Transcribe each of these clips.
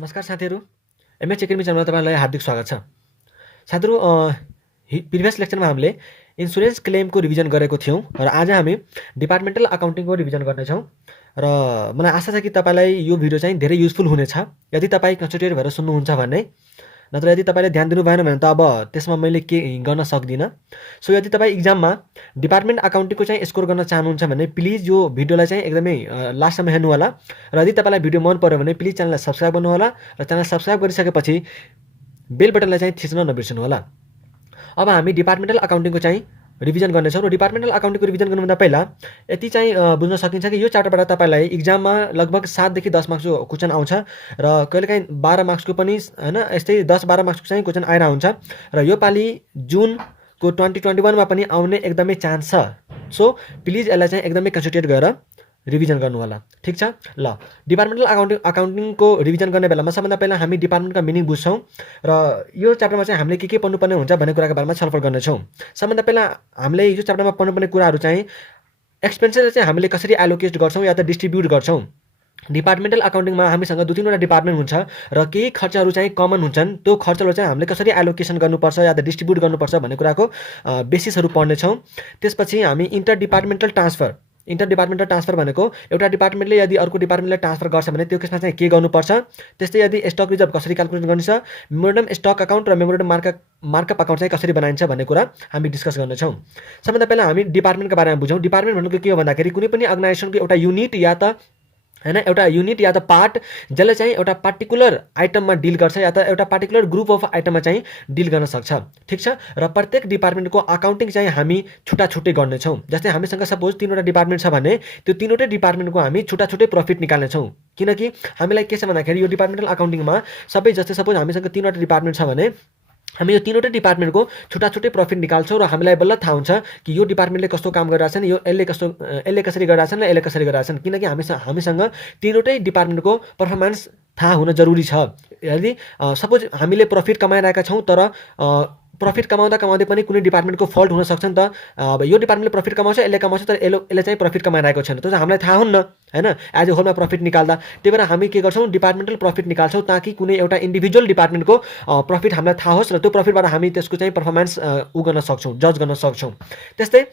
नमस्कार साथीहरू, MH academy च्यानलमा तपाईँलाई हार्दिक स्वागत छ। साथीहरू, प्रिभियस लेक्चरमा हामीले इन्सुरेन्स क्लेमको रिभिजन गरेको थियौँ र आज हामी डिपार्टमेन्टल अकाउन्टिङको रिभिजन गर्नेछौँ र मलाई आशा छ कि तपाईँलाई यो भिडियो चाहिँ धेरै युजफुल हुनेछ यदि तपाईँ कन्सन्ट्रेट भएर सुन्नुहुन्छ भने। नत्र यदि तपाईँले ध्यान दिनु भएन भने त अब त्यसमा मैले के गर्न सक्दिनँ। सो यदि तपाईँ इक्जाममा डिपार्टमेन्ट अकाउन्टिङको चाहिँ स्कोर गर्न चाहनुहुन्छ भने प्लिज यो भिडियोलाई चाहिँ एकदमै लास्टसम्म हेर्नु होला र यदि तपाईँलाई भिडियो मन पर्यो भने प्लिज च्यानललाई सब्सक्राइब गर्नु होला र च्यानल सब्सक्राइब गरिसकेपछि बेल बटनलाई चाहिँ थिच्न नबिर्सनु होला। अब हामी डिपार्टमेन्टल अकाउन्टिङको चाहिँ रिभिजन गर्नेछौँ र डिपार्टमेन्टल अकाउन्टिङको रिभिजन गर्नुभन्दा पहिला यति चाहिँ बुझ्न सकिन्छ कि यो च्याप्टरबाट तपाईँलाई इक्जाममा लगभग 7 देखि 10 मार्क्सको क्वेसन आउँछ र कहिलेकाहीँ 12 मार्क्सको पनि हैन, यस्तै 10-12 मार्क्सको चाहिँ क्वेसन आइरहेको हुन्छ र यो पालि जुनको 2021मा पनि आउने एकदमै चान्स छ। सो प्लिज यसलाई चाहिँ एकदमै कन्सन्ट्रेट गरेर रिभिजन गर्नु होला, ठीक छ। ल, डिपार्टमेन्टल अकाउन्टिङको रिभिजन गर्ने बेलामा सबभन्दा पहिला हामी डिपार्टमेन्टका मिनिङ बुझ्छौँ र यो च्याप्टरमा चाहिँ हामीले के पढ्नुपर्ने हुन्छ भन्ने कुराको बारेमा छलफल गर्नेछौँ। सबभन्दा पहिला हामीले यो च्याप्टरमा पढ्नुपर्ने कुराहरू चाहिँ एक्सपेन्सेस चाहिँ हामीले कसरी एलोकेट गर्छौँ या त डिस्ट्रिब्युट गर्छौँ। डिपार्टमेन्टल अकाउन्टिङमा हामीसँग 2-3वटा डिपार्टमेन्ट हुन्छ र केही खर्चहरू चाहिँ कमन हुन्छन्। त्यो खर्चहरू चाहिँ हामीले कसरी एलोकेसन गर्नुपर्छ या त डिस्ट्रिब्युट गर्नुपर्छ भन्ने कुराको बेसिसहरू पढ्नेछौँ। त्यसपछि हामी इन्टर डिपार्टमेन्टल ट्रान्सफर भनेको एउटा डिपार्टमेन्टले यदि अर्को डिपार्टमेन्टलाई ट्रान्सफर गर्छ भने त्यो केसमा चाहिँ के गर्नुपर्छ, त्यस्तै यदि स्टक रिजर्भ कसरी क्याल्कुलेट गरिन्छ, मेमोरेन्डम स्टक अकाउन्ट र मेमोरेन्डम मार्कअप अकाउन्ट चाहिँ कसरी बनाइन्छ भन्ने कुरा हामी डिस्कस गर्नेछौँ। सबभन्दा पहिला हामी डिपार्टमेन्टको बारेमा बुझौँ। डिपार्टमेन्ट भनेको के हो भन्दाखेरि कुनै पनि अर्गनाइजेसनको एउटा युनिट या त हैन, एउटा युनिट या त पार्ट जसले चाहिँ एउटा पार्टिकुलर आइटममा डिल गर्छ या त एउटा पार्टिकुलर ग्रुप अफ आइटममा चाहिँ डिल गर्न सक्छ, ठीक छ। र प्रत्येक डिपार्टमेन्टको अकाउन्टिङ चाहिँ हामी छुट्टै गर्नेछौँ। जस्तै हामीसँग सपोज 3वटा डिपार्टमेन्ट छ भने त्यो 3वटै डिपार्टमेन्टको हामी छुट्टै प्रफिट निकाल्नेछौँ। किनकि हामीलाई के छ भन्दाखेरि यो डिपार्टमेन्टल अकाउन्टिङमा सबै जस्तै सपोज हामीसँग 3वटा डिपार्टमेन्ट छ भने हामी यो 3वटै डिपार्टमेन्टको छुट्टै प्रफिट निकाल्छौँ र हामीलाई बल्ल थाहा हुन्छ कि यो डिपार्टमेन्टले कस्तो काम गरिरहेछन्, यसले कसरी गरिरहेछन् र यसले कसरी गरिरहेछन्। किनकि हामीसँग 3वटै डिपार्टमेन्टको पर्फर्मेन्स थाहा हुन जरुरी छ। यदि सपोज हामीले प्रफिट कमाइरहेका छौँ तर प्रफिट कमाउँदै पनि कुनै डिपार्टमेन्टको फल्ट हुन सक्छ नि त। अब यो डिपार्टमेन्टले प्रफिट कमाउँछ, यसले कमाउँछ तर यसले चाहिँ प्रफिट कमाइरहेको छैन, त्यो चाहिँ हामीलाई थाहा हुन्न हैन, एज ए होलमा प्रफिट निकाल्दा। त्यही भएर हामी के गर्छौँ, डिपार्टमेन्टल प्रफिट निकाल्छौँ ताकि कुनै एउटा इन्डिभिजुअल डिपार्टमेन्टको प्रफिट हामीलाई थाहा होस् र त्यो प्रफिटबाट हामी त्यसको चाहिँ पर्फर्मेन्स गर्न सक्छौँ, जज गर्न सक्छौँ। त्यस्तै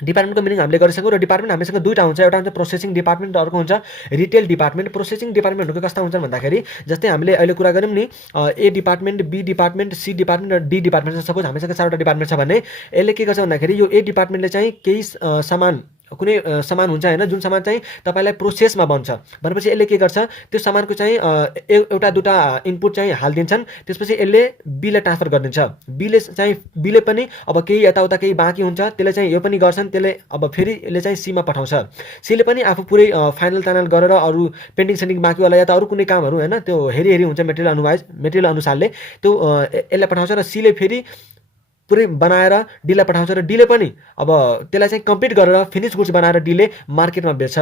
डिपार्टमेन्टको मिनिङ हामीले गरिसक्यौँ र डिपार्टमेन्ट हामीसँग 2टा हुन्छ, एउटा हुन्छ प्रोसेसिङ डिपार्टमेन्ट र अर्को हुन्छ रिटेल डिपार्टमेन्ट। प्रोसेसिङ डिपार्टमेन्ट भनेको कस्ता हुन्छन् भन्दाखेरि जस्तै हामीले अहिले कुरा गऱ्यौँ नि, A department, B department, C department र डी डिपार्टमेन्ट। सपोज हामीसँग 4वटा डिपार्टमेन्ट छ भने यसले के गर्छ भन्दाखेरि यो ए डिपार्टमेन्टले चाहिँ केही कुनै सामान हुन्छ हैन, जुन सामान चाहिँ तपाईँलाई प्रोसेसमा बन्छ भनेपछि यसले के गर्छ, त्यो सामानको चाहिँ एउटा 2टा इनपुट चाहिँ हालिदिन्छन्, त्यसपछि यसले बीलाई ट्रान्सफर गरिदिन्छ। बीले पनि अब केही यताउता केही बाँकी हुन्छ त्यसले चाहिँ यो पनि गर्छन्, त्यसले अब फेरि यसले चाहिँ सीमा पठाउँछ। सीले पनि आफू पुरै फाइनल गरेर अरू पेन्डिङ बाँकी होला या त अरू कुनै कामहरू हैन, त्यो हेरी हुन्छ मेटेरियल अनुसारले त्यो यसलाई पठाउँछ र सीले फेरि पुरै बनाएर डीलाई पठाउँछ र डीले पनि अब त्यसलाई चाहिँ कम्प्लिट गरेर फिनिस गुड्स बनाएर डीले मार्केटमा बेच्छ।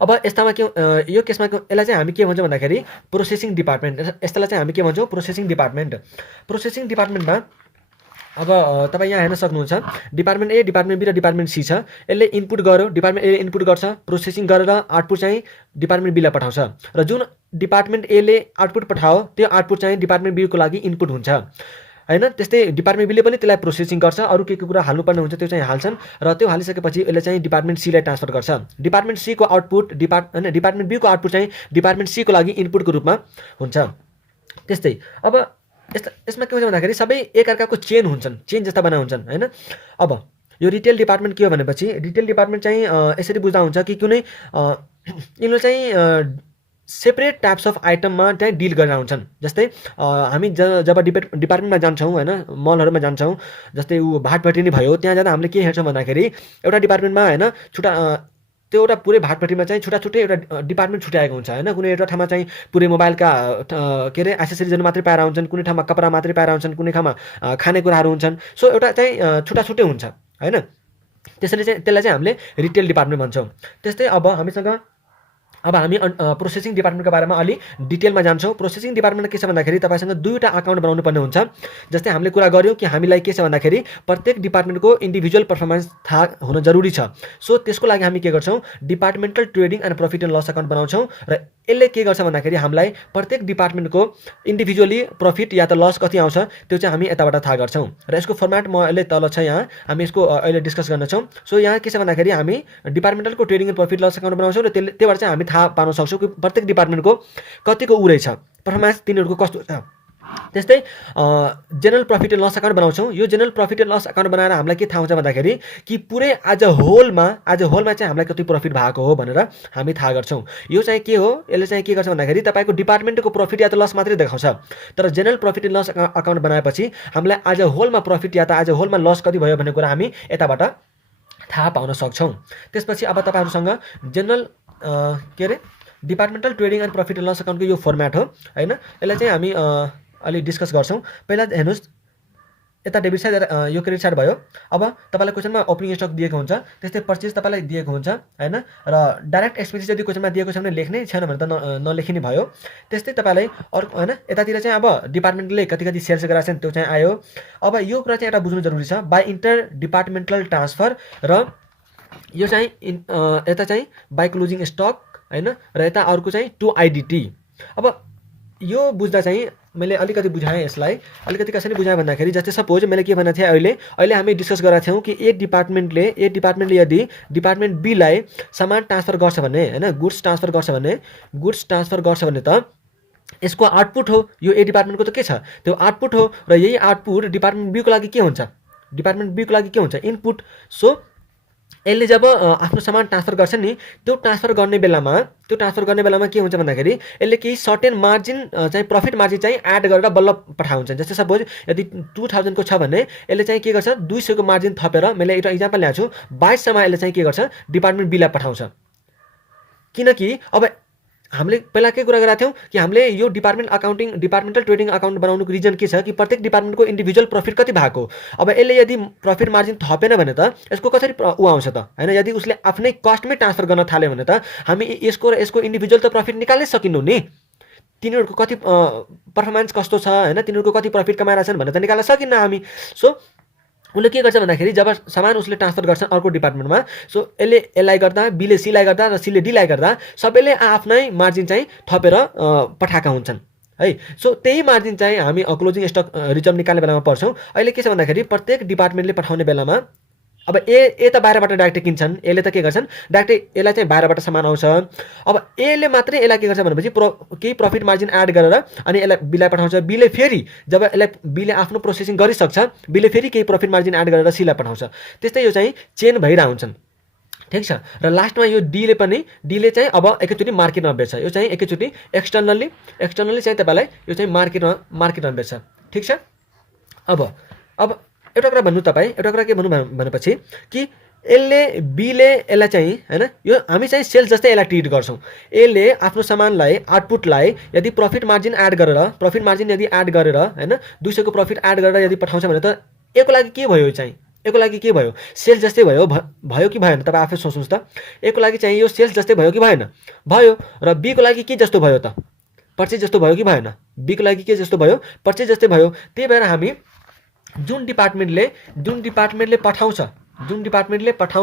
अब यस्तामा के यो केसमा यसलाई चाहिँ हामी के भन्छौँ भन्दाखेरि प्रोसेसिङ डिपार्टमेन्ट। यस्तालाई चाहिँ हामी के भन्छौँ, प्रोसेसिङ डिपार्टमेन्टमा अब तपाईँ यहाँ हेर्न सक्नुहुन्छ डिपार्टमेन्ट ए, डिपार्टमेन्ट बी र डिपार्टमेन्ट सी छ। यसले इनपुट गर्यो, डिपार्टमेन्ट ए इनपुट गर्छ, प्रोसेसिङ गरेर आउटपुट चाहिँ डिपार्टमेन्ट बीलाई पठाउँछ र जुन डिपार्टमेन्ट एले आउटपुट पठायो त्यो आउटपुट चाहिँ डिपार्टमेन्ट बीको लागि इनपुट हुन्छ हैन। त्यस्तै डिपार्टमेन्ट बीले पनि त्यसलाई प्रोसेसिङ गर्छ, अरू के कुरा हाल्नुपर्ने हुन्छ त्यो चाहिँ हाल्छन् र त्यो हालिसकेपछि यसले चाहिँ डिपार्टमेन्ट सीलाई ट्रान्सफर गर्छ। डिपार्टमेन्ट सीको आउटपुट डिपार्टमेन्ट बीको आउटपुट चाहिँ डिपार्टमेन्ट सीको लागि इनपुटको रूपमा हुन्छ। त्यस्तै अब यसमा के हुन्छ भन्दाखेरि सबै एकअर्काको चेन हुन्छन्, चेन जस्ता बना हुन्छन् हैन। अब यो रिटेल डिपार्टमेन्ट के हो भनेपछि रिटेल डिपार्टमेन्ट चाहिँ यसरी बुझ्दा हुन्छ कि कुनै यिनीहरू चाहिँ सेपरेट टाइप्स अफ आइटममा चाहिँ डिल गरेर हुन्छन्। जस्तै हामी जब डिपार्टमेन्टमा जान्छौँ हैन, मलहरूमा जान्छौँ, जस्तै भाटभट्टी नै भयो, त्यहाँ जाँदा हामीले के हेर्छौँ भन्दाखेरि एउटा डिपार्टमेन्टमा हैन त्यो एउटा पुरै भाटभट्टीमा चाहिँ छुट्टै एउटा डिपार्टमेन्ट छुट्याएको हुन्छ हैन। कुनै एउटा ठाउँमा चाहिँ पुरै मोबाइलका के अरे एसेसरिजहरू मात्रै पाएर हुन्छन्, कुनै ठाउँमा कपडा मात्रै पाएर हुन्छन्, कुनै ठाउँमा खानेकुराहरू हुन्छन्। सो एउटा चाहिँ छुट्टै हुन्छ हैन। त्यसैले चाहिँ त्यसलाई चाहिँ हामीले रिटेल डिपार्टमेन्ट भन्छौँ। त्यस्तै अब हामी प्रोसेसिङ डिपार्टमेन्टको बारेमा अलि डिटेलमा जान्छौँ। प्रोसेसिङ डिपार्टमेन्टमा के छ भन्दाखेरि तपाईँसँग 2वटा अकाउन्ट बनाउनु पर्ने हुन्छ। जस्तै हामीले कुरा गऱ्यौँ कि हामीलाई के छ भन्दाखेरि प्रत्येक डिपार्टमेन्टको इन्डिभिजुअल पर्फर्मेन्स थाहा हुन जरुरी छ। सो त्यसको लागि हामी के गर्छौँ, departmental trading and profit and loss account बनाउँछौँ र यसले के गर्छ भन्दाखेरि हामीलाई प्रत्येक डिपार्टमेन्टको इन्डिभिजुअली प्रफिट या त लस कति आउँछ त्यो चाहिँ हामी यताबाट थाहा गर्छौँ र यसको फर्मेट म अहिले तल छ यहाँ हामी यसको अहिले डिस्कस गर्नेछौँ। सो यहाँ के छ भन्दाखेरि हामी departmental trading and profit loss account बनाउँछौँ र त्यहीबाट चाहिँ हामी थाहा पाउन सक्छौँ कि प्रत्येक डिपार्टमेन्टको कतिको उ रहेछ पर्फर्मेन्स तिनीहरूको कस्तो छ। त्यस्तै general profit and loss account बनाउँछौँ। यो general profit and loss account बनाएर हामीलाई के थाहा हुन्छ भन्दाखेरि कि पुरै आज होलमा चाहिँ हामीलाई कति प्रफिट भएको हो भनेर हामी थाहा गर्छौँ। यो चाहिँ के हो, यसले चाहिँ के गर्छ भन्दाखेरि तपाईँको डिपार्टमेन्टको प्रफिट या त लस मात्रै देखाउँछ। तर general profit and loss account बनाएपछि हामीलाई आज होलमा प्रफिट या त आज होलमा लस कति भयो भन्ने कुरा हामी यताबाट थाहा पाउन सक्छौँ। त्यसपछि अब तपाईँहरूसँग जेनरल के अरे departmental trading and profit and loss अकाउन्टको यो फर्मेट हो होइन। यसलाई चाहिँ हामी अलि डिस्कस गर्छौँ। पहिला हेर्नुहोस् यता डेबिट साइड यो क्रेडिट साइड भयो। अब तपाईँलाई क्वेसनमा ओपनिङ स्टक दिएको हुन्छ, त्यस्तै पर्चेज तपाईँलाई दिएको हुन्छ होइन। र डाइरेक्ट एक्सपेन्सेस यदि क्वेसनमा दिएको छ भने लेख्ने छैन भने त नलेखिने भयो। त्यस्तै तपाईँलाई अर्को होइन यतातिर चाहिँ अब डिपार्टमेन्टले कति कति सेल्स गराएको छ त्यो चाहिँ आयो। अब यो कुरा चाहिँ एउटा बुझ्नु जरुरी छ, बाई इन्टर डिपार्टमेन्टल ट्रान्सफर र यो चाहिँ यता चाहिँ बाई क्लोजिङ स्टक होइन र यता अर्को चाहिँ टु आइडिटी। अब यो बुझ्दा चाहिँ मैले अलिकति बुझाएँ, यसलाई अलिकति कसरी बुझाएँ भन्दाखेरि जस्तै सपोज मैले के भनेको थिएँ अहिले हामी डिस्कस गरेका थियौँ कि एक डिपार्टमेन्टले यदि डिपार्टमेन्ट बीलाई सामान ट्रान्सफर गर्छ भने होइन गुड्स ट्रान्सफर गर्छ भने त यसको आउटपुट हो। यो ए डिपार्टमेन्टको त के छ त्यो आउटपुट हो र यही आउटपुट डिपार्टमेन्ट बीको लागि के हुन्छ इनपुट। सो यसले जब आफ्नो सामान ट्रान्सफर गर्छ नि त्यो ट्रान्सफर गर्ने बेलामा के हुन्छ भन्दाखेरि यसले केही सर्टेन मार्जिन चाहिँ प्रफिट मार्जिन चाहिँ एड गरेर बल्ल पठाउँछ। जस्तै सपोज यदि 2000 को छ भने यसले चाहिँ के गर्छ 200 को मार्जिन थपेर, मैले एउटा इक्जाम्पल ल्याएको छु, 22 सम्म यसले चाहिँ के गर्छ डिपार्टमेन्ट बीलाई पठाउँछ। किनकि अब हामीले पहिला के कुरा गरेका थियौँ कि हामीले यो डिपार्टमेन्टल ट्रेडिङ अकाउन्ट बनाउनुको रिजन के छ कि प्रत्येक डिपार्टमेन्टको इन्डिभिजुअल प्रफिट कति भएको। अब यसले यदि प्रफिट मार्जिन थपेन भने त यसको कसरी उ आउँछ त होइन। यदि उसले आफ्नै कस्टमै ट्रान्सफर गर्न थाल्यो भने त हामी यसको इन्डिभिजुअल त प्रफिट निकाल्नै सकिन्नौँ नि। तिनीहरूको कति पर्फर्मेन्स कस्तो छ होइन, तिनीहरूको कति प्रफिट कमाएर छन् भनेर त निकाल्न सकिन्न हामी। सो उसले के गर्छ भन्दाखेरि जब सामान उसले ट्रान्सफर गर्छ अर्को डिपार्टमेन्टमा, सो यसले यसलाई गर्दा बीले सीलाई गर्दा र सीले डीलाई गर्दा सबैले आफ्नै मार्जिन चाहिँ थपेर पठाएका हुन्छन् है। सो त्यही मार्जिन चाहिँ हामी क्लोजिङ स्टक रिजर्भ निकाल्ने बेलामा पर्छौँ। अहिले के छ भन्दाखेरि प्रत्येक डिपार्टमेन्टले पठाउने बेलामा अब ए त बाहिरबाट डाइरेक्ट किन्छन्, यसले त के गर्छन् डाइरेक्ट यसलाई चाहिँ बाहिरबाट सामान आउँछ। अब एले मात्रै यसलाई के गर्छ भनेपछि केही प्रफिट मार्जिन एड गरेर अनि यसलाई बीलाई पठाउँछ। बीले फेरि जब यसलाई बीले आफ्नो प्रोसेसिङ गरिसक्छ बीले फेरि केही प्रफिट मार्जिन एड गरेर सीलाई पठाउँछ। त्यस्तै यो चाहिँ चेन भइरहेको हुन्छन्, ठिक छ। र लास्टमा यो डीले चाहिँ अब एकैचोटि मार्केटमा बेच्छ। यो चाहिँ एकैचोटि एक्सटर्नल्ली चाहिँ तपाईँलाई यो चाहिँ मार्केटमा बेच्छ, ठिक छ। अब एउटा कुरा के भन्नु भनेपछि कि बीले यसलाई चाहिँ होइन यो हामी चाहिँ सेल्स जस्तै यसलाई ट्रिट गर्छौँ। यसले आफ्नो सामानलाई आउटपुटलाई यदि प्रफिट मार्जिन एड गरेर होइन 200 को प्रफिट एड गरेर यदि पठाउँछ भने त यसको लागि के भयो, यसको लागि के भयो सेल्स जस्तै भयो कि भएन तपाईँ आफै सोच्नुहोस् त। यसको लागि चाहिँ यो सेल्स जस्तै भयो कि भएन, भयो। र बीको लागि के जस्तो भयो त पर्चेज जस्तो भयो कि भएन, बीको लागि के जस्तो भयो पर्चेज जस्तै भयो। त्यही भएर हामी जुन डिपार्टमेन्टले पठाउँछ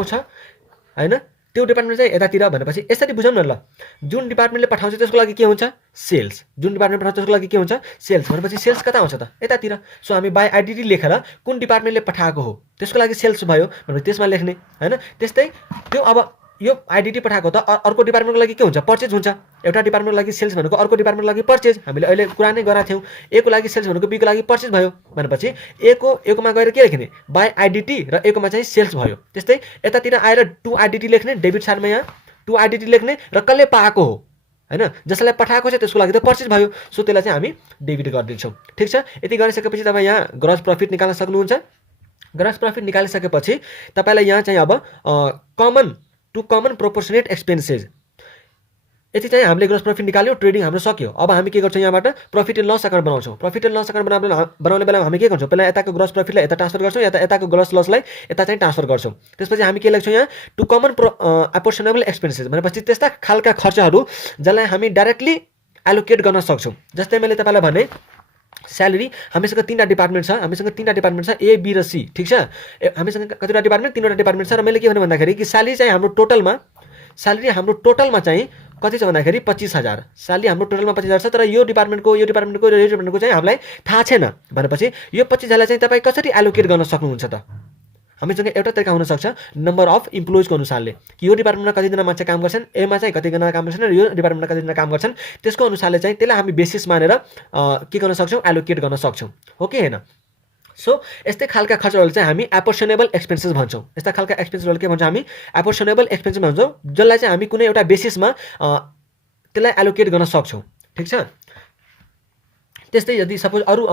होइन त्यो डिपार्टमेन्ट चाहिँ यतातिर भनेपछि यसरी बुझौँ न ल। जुन डिपार्टमेन्टले पठाउँछ त्यसको लागि के हुन्छ सेल्स, त्यसको लागि के हुन्छ सेल्स भनेपछि सेल्स कता आउँछ त यतातिर। सो हामी बाई आइडिटी लेखेर कुन डिपार्टमेन्टले पठाएको हो त्यसको लागि सेल्स भयो भनेपछि त्यसमा लेख्ने होइन। त्यस्तै त्यो अब यो आइडिटी पठाएको त अर्को डिपार्टमेन्टको लागि के हुन्छ पर्चेज हुन्छ। एउटा डिपार्टमेन्टको लागि सेल्स भनेको अर्को डिपार्टमेन्टको लागि पर्चेज, हामीले अहिले कुरा नै गरेका थियौँ। ए को लागि सेल्स भनेको बी को लागि पर्चेज भयो भनेपछि एकोमा गएर के लेख्ने बाई आइडिटी र एकोमा चाहिँ सेल्स भयो। त्यस्तै यतातिर आएर टु आइडिटी लेख्ने, डेबिट साइडमा यहाँ टु आइडिटी लेख्ने र कसले पाएको हो होइन जसलाई पठाएको छ त्यसको लागि त पर्चेज भयो। सो त्यसलाई चाहिँ हामी डेबिट गरिदिन्छौँ, ठिक छ। यति गरिसकेपछि तपाईँ यहाँ ग्रस प्रफिट निकाल्न सक्नुहुन्छ। ग्रस प्रफिट निकालिसकेपछि तपाईँलाई यहाँ चाहिँ अब कमन प्रोपोर्सनेट एक्सपेन्सेस यति चाहिँ हामीले ग्रस प्रफिट निकाल्यो, ट्रेडिङ हाम्रो सक्यो। अब हामी के गर्छौँ यहाँबाट प्रफिट एन्ड लस अकाउन्ट बनाउँछौँ। प्रफिट एन्ड लस अकाउन्ट बनाउने बेलामा हामी के गर्छौँ पहिला यताको ग्रस प्रफिटलाई यता ट्रान्सफर गर्छौँ, यताको ग्रस लसलाई यता चाहिँ ट्रान्सफर गर्छौँ। त्यसपछि हामी के लेख्छौँ यहाँ टु कमन अपोर्सनेबल एक्सपेन्सेस भनेपछि त्यस्ता खालका खर्चहरू जसलाई हामी डाइरेक्टली एलोकेट गर्न सक्छौँ। जस्तै मैले तपाईँलाई भने स्यालेरी हामीसँग तीनवटा डिपार्टमेन्ट छ ए बी र सी, ठिक छ। हामीसँग कतिवटा डिपार्टमेन्ट तीनवटा डिपार्टमेन्ट छ र मैले के भने भन्दाखेरि कि स्यालेरी हाम्रो टोटलमा चाहिँ कति छ भन्दाखेरि 25,000 साली हाम्रो टोटलमा 25,000 छ तर यो डिपार्टमेन्टको यो डिपार्टमेन्टको चाहिँ हामीलाई थाहा छैन भनेपछि यो 25,000 लाई चाहिँ तपाईँ कसरी एलोकेट गर्न सक्नुहुन्छ त हामीसँग एउटा तरिका हुन सक्छ नम्बर अफ इम्प्लोइजको अनुसारले कि यो डिपार्टमेन्टमा कतिजना मान्छे काम गर्छन् एमा चाहिँ कतिजना काम गर्छन् र यो डिपार्टमेन्टमा कतिजना काम गर्छन् त्यसको अनुसारले चाहिँ त्यसलाई हामी बेसिस मानेर के गर्न सक्छौँ एलोकेट गर्न सक्छौँ हो कि हैन सो यस्तै खालका खर्चहरू चाहिँ हामी एपोर्सनेबल एक्सपेन्सेस भन्छौँ यस्ता खालका एक्सपेन्सेसहरू के भन्छौँ हामी एपोर्सनेबल एक्सपेन्सेस भन्छौँ जसलाई चाहिँ हामी कुनै एउटा बेसिसमा त्यसलाई एलोकेट गर्न सक्छौँ ठीक छ त्यस्तै यदि सपोज अरू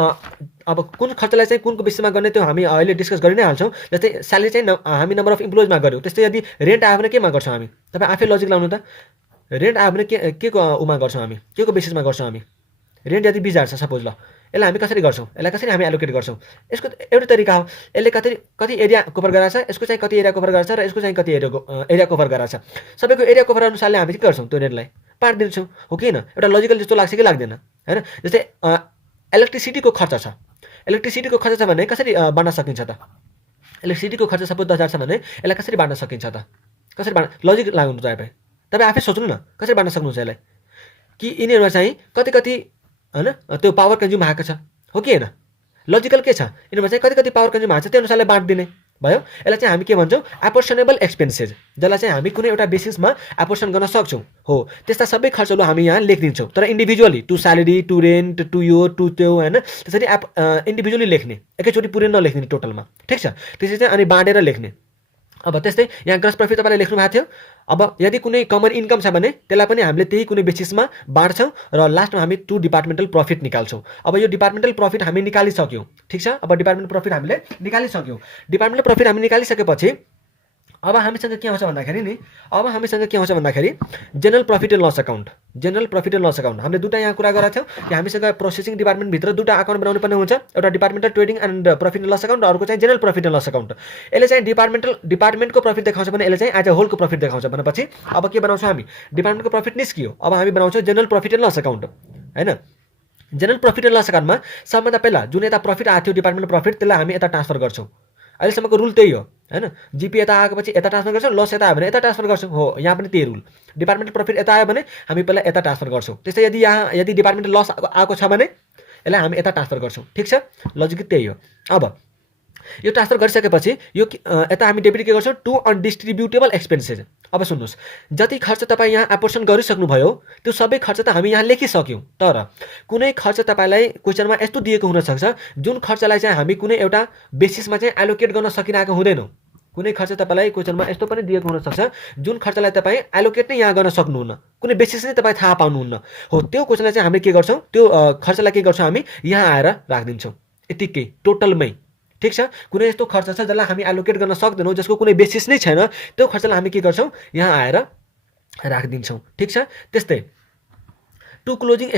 अब कुन खर्चलाई चाहिँ कुनको बेसिसमा गर्ने त्यो हामी अहिले डिस्कस गरि नै हाल्छौँ जस्तै स्यालेरी चाहिँ हामी नम्बर अफ इम्प्लोइजमा गऱ्यौँ त्यस्तै यदि रेन्ट आयो भने केमा गर्छौँ हामी तपाईँ आफै लजिक लाउनु त रेन्ट आयो भने के को उमा गर्छौँ हामी के को बेसिसमा गर्छौँ हामी रेन्ट यदि 20,000 छ सपोज ल यसलाई हामी कसरी गर्छौँ यसलाई कसरी हामी एलोकेट गर्छौँ यसको एउटा तरिका हो यसले कति एरिया कभर गराएको छ यसको चाहिँ कति एरिया कभर गराएको छ र यसको चाहिँ कति एरिया कभर गराएको छ सबैको एरिया कभर अनुसारले हामी के गर्छौँ त्यो रेन्टलाई पार्ट दिन्छौँ हो कि हैन एउटा लजिकल जस्तो लाग्छ कि लाग्दैन हैन जस्तै इलेक्ट्रिसिटीको खर्च छ इलेक्ट्रिसिटीको खर्च छ भने कसरी बाँड्न सकिन्छ त इलेक्ट्रिसिटीको खर्च सपोज 10,000 छ भने यसलाई कसरी बाँड्न सकिन्छ त कसरी बाँड्न लजिक लाग्नु तपाईँ आफै सोच्नु न कसरी बाँड्न सक्नुहुन्छ यसलाई कि यिनीहरुमा चाहिँ कति हैन त्यो पावर कन्ज्युम भएको छ हो कि हैन लजिकल के छ यिनीहरुमा चाहिँ कति पावर कन्ज्युम भएको छ त्यो अनुसारले बाँड्दिने भयो यसलाई चाहिँ हामी के भन्छौँ एपोर्सनेबल एक्सपेन्सेस जसलाई चाहिँ हामी कुनै एउटा बेसिसमा एपोर्सन गर्न सक्छौँ हो त्यस्ता सबै खर्चहरू हामी यहाँ लेखिदिन्छौँ तर individually to salary to rent to यो टु त्यो हैन त्यसरी इन्डिभिजुअली लेख्ने एकैचोटि पुरै नलेख्ने टोटलमा ठिक छ त्यसरी चाहिँ अनि बाँडेर लेख्ने अब त्यस्तै यहाँ ग्रस प्रॉफिट तपाईले लेख्नु भएको थियो अब यदि कुनै कमन इन्कम छ भने त्यसलाई पनि हामीले त्यही कुनै बेसिसमा बाँड्छौँ र लास्टमा हामी टु डिपार्टमेन्टल प्रॉफिट निकाल्छौँ अब यो डिपार्टमेन्टल प्रॉफिट हामी निकालिसक्यौँ ठीक छ अब डिपार्टमेन्टल प्रॉफिट हामीले निकालिसक्यौँ डिपार्टमेन्टल प्रॉफिट हामी निकालिसकेपछि अब हामीसँग के आउँछ भन्दाखेरि नि अब हामीसँग के आउँछ भन्दाखेरि general profit and loss account general profit and loss account हामीले दुईटा यहाँ कुरा गरेका थियौँ कि हामीसँग प्रोसेसिङ डिपार्टमेन्ट भित्र दुईटा अकाउन्ट बनाउनु पर्ने हुन्छ एउटा departmental trading and profit and loss account र अर्को चाहिँ general profit and loss account यसले चाहिँ डिपार्टमेन्टको प्रॉफिट देखाउँछ भने यसले चाहिँ एज अ होलको प्रॉफिट देखाउँछ भनेपछि अब के बनाउँछौँ हामी डिपार्टमेन्टको प्रॉफिट निस्कियो अब हामी बनाउँछौँ general profit and loss account हैन जनरल प्रॉफिट एन्ड लस अकाउन्टमा सबभन्दा पहिला जुन यता प्रॉफिट आएको थियो डिपार्टमेन्टल प्रॉफिट त्यसलाई हामी यता ट्रान्सफर गर्छौँ अहिलेसम्मको रुल त्यही हो हैन जीपी यता आएपछि यता ट्रान्सफर गर्छौँ लस यता आयो भने यता ट्रान्सफर गर्छौँ हो यहाँ पनि त्यही रुल डिपार्टमेन्टल प्रॉफिट यता आयो भने हामी पहिला यता ट्रान्सफर गर्छौँ त्यस्तै यदि डिपार्टमेन्टल लस आएको छ भने यसलाई हामी यता ट्रान्सफर गर्छौँ ठीक छ लजिक त्यही हो अब यो ट्रान्सफर गरिसकेपछि यो यता हामी डेबिट के गर्छौँ टु अनडिस्ट्रिब्युटेबल एक्सपेन्सेस अब सुन्नुहोस् जति खर्च तपाईँ यहाँ एपोर्सन गरिसक्नुभयो त्यो सबै खर्च त हामी यहाँ लेखिसक्यौँ तर कुनै खर्च तपाईँलाई क्वेसनमा यस्तो दिएको हुनसक्छ जुन खर्चलाई चाहिँ हामी कुनै एउटा बेसिसमा चाहिँ एलोकेट गर्न सकिरहेको हुँदैनौँ कुनै खर्च तपाईँलाई क्वेसनमा यस्तो पनि दिएको हुनसक्छ जुन खर्चलाई तपाईँ एलोकेट नै यहाँ गर्न सक्नुहुन्न कुनै बेसिस नै तपाईँ थाहा पाउनुहुन्न हो त्यो क्वेसनलाई चाहिँ हामीले के गर्छौँ त्यो खर्चलाई के गर्छौँ हामी यहाँ आएर राखिदिन्छौँ यतिकै टोटलमै ठीक छ कुनै यस्तो खर्च छ जसलाई हामी एलोकेट गर्न सक्दैनौँ जसको कुनै बेसिस नै छैन त्यो खर्चलाई हामी के गर्छौँ यहाँ आएर राखिदिन्छौँ ठीक छ त्यस्तै टु क्लोजिङ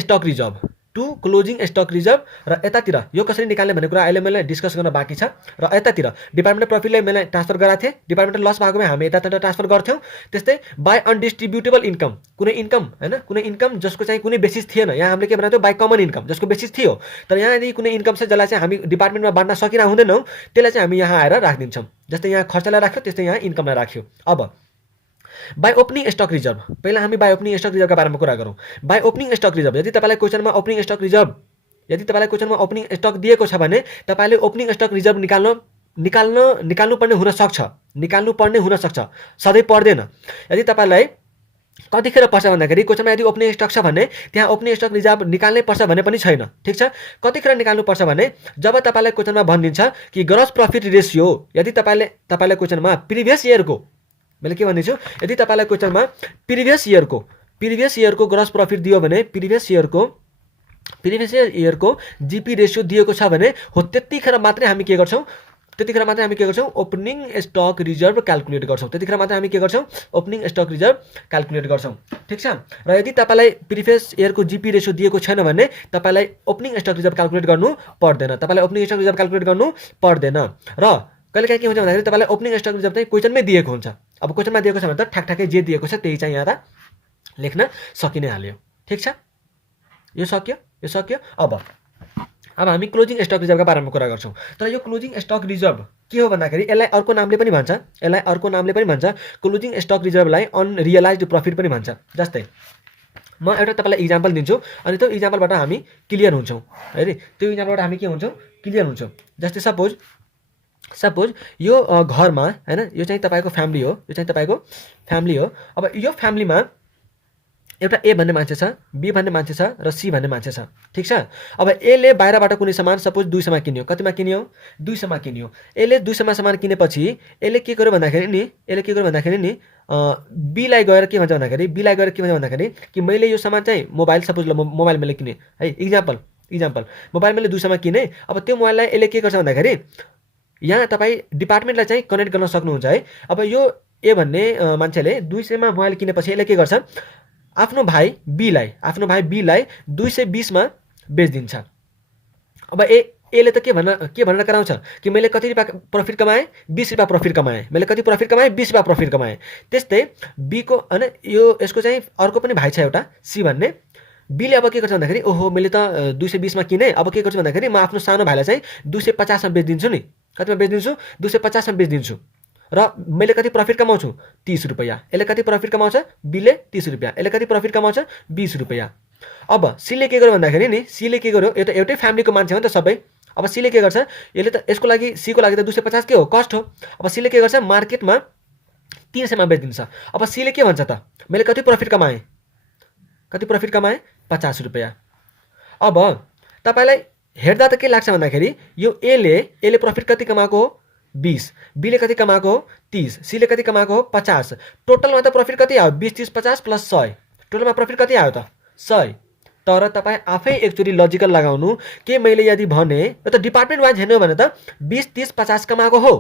स्टक रिजर्भ र यतातिर यो कसरी निकाल्ने भन्ने कुरा अहिले मैले डिस्कस गर्न बाँकी छ र यतातिर डिपार्टमेन्टल प्रॉफिटलाई मैले ट्रान्सफर गराएको थिएँ डिपार्टमेन्टल लस भएकोमा हामी यतातिर ट्रान्सफर गर्थ्यौँ त्यस्तै बाई अनडिस्ट्रिब्युटेबल इन्कम कुनै इन्कम हैन कुनै इन्कम जसको चाहिँ कुनै बेसिस थिएन यहाँ हामीले के बनाउँथ्यौँ बाई कमन इन्कम जसको बेसिस थियो तर यहाँ यदि कुनै इन्कम छ जसलाई चाहिँ हामी डिपार्टमेन्टमा बाँड्न सकिरहेको हुँदैनौँ त्यसलाई चाहिँ हामी यहाँ आएर राखिदिन्छौँ जस्तै यहाँ खर्चलाई राख्यो त्यस्तै यहाँ इन्कमलाई राख्यो अब बाई ओपनिङ स्टक रिजर्भ पहिला हामी बाई ओपनिङ स्टक रिजर्भका बारेमा कुरा गरौँ बाई ओपनिङ स्टक रिजर्भ यदि तपाईँलाई क्वेसनमा ओपनिङ स्टक रिजर्भ यदि तपाईँलाई क्वेसनमा ओपनिङ स्टक दिएको छ भने तपाईँले ओपनिङ स्टक रिजर्भ निकाल्नुपर्ने हुन सक्छ सधैँ पर्दैन यदि तपाईँलाई कतिखेर पर्छ भन्दाखेरि क्वेसनमा यदि ओपनिङ स्टक छ भने त्यहाँ ओपनिङ स्टक रिजर्भ निकाल्नै पर्छ भने पनि छैन ठीक छ कतिखेर निकाल्नुपर्छ भने जब तपाईँलाई क्वेसनमा भनिदिन्छ कि ग्रस प्रॉफिट रेसियो यदि तपाईँलाई क्वेसनमा प्रिभियस इयरको मैले के भन्दैछु यदि तपाईँलाई क्वेसनमा प्रिभियस इयरको ग्रस प्रॉफिट दियो भने प्रिभियस इयरको जीपी रेसियो दिएको छ भने हो त्यतिखेर मात्रै हामी के गर्छौँ ओपनिङ स्टक रिजर्भ क्याल्कुलेट गर्छौँ त्यतिखेर मात्रै हामी के गर्छौँ ओपनिङ स्टक रिजर्भ क्याल्कुलेट गर्छौँ ठीक छ र यदि तपाईँलाई प्रिभियस इयरको जीपी रेसियो दिएको छैन भने तपाईँलाई ओपनिङ स्टक रिजर्भ क्याल्कुलेट गर्नु पर्दैन र कहिलेकाहीँ के हुन्छ भन्दाखेरि तपाईँलाई ओपनिङ स्टक रिजर्भ चाहिँ क्वेसनमै दिएको हुन्छ अब क्वेसनमा दिएको छ भने त ठ्याक्ठ्याक्कै जे दिएको छ त्यही चाहिँ यहाँ लेख्न सकिनै हाल्यो ठीक छ यो सक्यो अब हामी क्लोजिङ स्टक रिजर्भका बारेमा कुरा गर्छौँ तर यो क्लोजिङ स्टक रिजर्भ के हो भन्दाखेरि यसलाई अर्को नामले पनि भन्छ क्लोजिङ स्टक रिजर्भलाई अनरियलाइज्ड प्रॉफिट पनि भन्छ जस्तै म एउटा तपाईँलाई इक्जाम्पल दिन्छु अनि त्यो इक्जाम्पलबाट हामी क्लियर हुन्छौँ है। त्यो इक्जाम्पलबाट हामी के हुन्छौँ, क्लियर हुन्छौँ। जस्तै सपोज यो घरमा हैन, यो चाहिँ तपाईँको फ्यामिली हो, यो चाहिँ तपाईँको फ्यामिली हो। अब यो फ्यामिलीमा एउटा ए भन्ने मान्छे छ, बी भन्ने मान्छे छ र सी भन्ने मान्छे छ, ठिक छ। अब एले बाहिरबाट कुनै सामान सपोज 200 मा किन्यो, कतिमा किन्यो, 200 मा किन्यो। एले 200 मा सामान किनेपछि एले के गर्यो भन्दाखेरि नि बीलाई गएर के भन्छ भन्दाखेरि कि मैले यो सामान चाहिँ मोबाइल, सपोज ल मोबाइल मैले किने है, इक्जाम्पल मोबाइल मैले 200 मा किने। अब त्यो मोबाइललाई एले के गर्छ भन्दाखेरि यहाँ तपाईँ डिपार्टमेन्टलाई चाहिँ कनेक्ट गर्न सक्नुहुन्छ है। अब यो ए भन्ने मान्छेले 200 मा मोबाइल किनेपछि यसले के गर्छ, आफ्नो भाइ बीलाई 220 मा बेचिदिन्छ। अब एले त के भनेर कराउँछ कि मैले कति रुपियाँ प्रफिट कमाएँ, 20 रुपियाँ प्रफिट कमाएँ, मैले कति प्रफिट कमाएँ, 20 रुपियाँ प्रफिट कमाएँ। त्यस्तै बीको हैन, यो यसको चाहिँ अर्को पनि भाइ छ एउटा सी भन्ने। बीले अब के गर्छ भन्दाखेरि ओहो मैले त 220 मा किने, अब के गर्छु भन्दाखेरि म आफ्नो सानो भाइलाई चाहिँ 250 मा बेचिदिन्छु नि। कतिमा बेचिदिन्छु, 250 मा बेचिदिन्छु र मैले कति प्रफिट कमाउँछु, 30 रुपियाँ। यसले कति प्रफिट कमाउँछ, बीले 30 रुपियाँ, यसले कति प्रफिट कमाउँछ, 20 रुपियाँ। अब सीले के गर्यो भन्दाखेरि नि, सीले के गर्यो, यो त एउटै फ्यामिलीको मान्छे हो नि त सबै। अब सीले के गर्छ, यसले त यसको लागि, सीको लागि त 250 के हो, कस्ट हो। अब सीले के गर्छ, मार्केटमा 300 मा बेचिदिन्छ। अब सीले के भन्छ त, मैले कति प्रफिट कमाएँ, 50 रुपियाँ। अब तपाईँलाई हेर्दा त के लाग्छ भन्दाखेरि यो एले प्रफिट कति कमाएको हो, 20, बीले कति कमाएको हो, 30, सीले कति कमाएको हो, 50। टोटलमा त प्रफिट कति आयो, 20, 30, 50 प्लस 100। टोटलमा प्रफिट कति आयो त, 100। तर तपाईँ आफै एकचोटि लजिकल लगाउनु के मैले यदि भने, यो त डिपार्टमेन्ट वाइज हेर्ने हो भने त 20, 30, 50 कमाएको हो।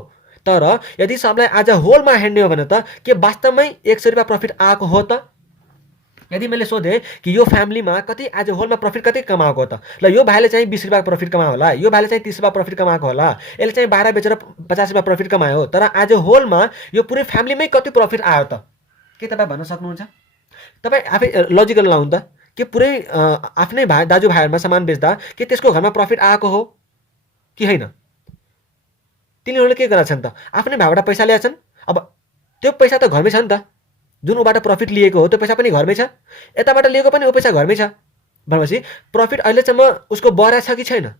तर यदि सबलाई आज होलमा हेर्ने हो भने त के वास्तवमै 100 रुपियाँ प्रफिट आएको हो त। यदि मैले सोधेँ कि यो फ्यामिलीमा कति आज होलमा प्रफिट कति कमाएको हो त, ल यो भाइले चाहिँ 20 रुपियाँ प्रफिट कमायो होला, यो भाइले चाहिँ 30 रुपियाँ प्रफिट कमाएको होला, यसले चाहिँ 12 बेचेर 50 रुपियाँ प्रफिट कमायो। तर आज होलमा यो पुरै फ्यामिलीमै कति प्रफिट आयो त, के तपाईँ भन्न सक्नुहुन्छ? तपाईँ आफै लजिकल लाउनु त, के पुरै आफ्नै दाजुभाइहरूमा सामान बेच्दा के त्यसको घरमा प्रफिट आएको हो कि होइन? तिनीहरूले के गरेका छन् त, आफ्नै भाइबाट पैसा ल्याएछन्। अब त्यो पैसा त घरमै छ नि त, जुन उबाट प्रफिट लिएको हो त्यो पैसा पनि घरमै छ, यताबाट लिएको पनि ऊ पैसा घरमै छ। भनेपछि प्रफिट अहिलेसम्म उसको बढा छ कि छैन?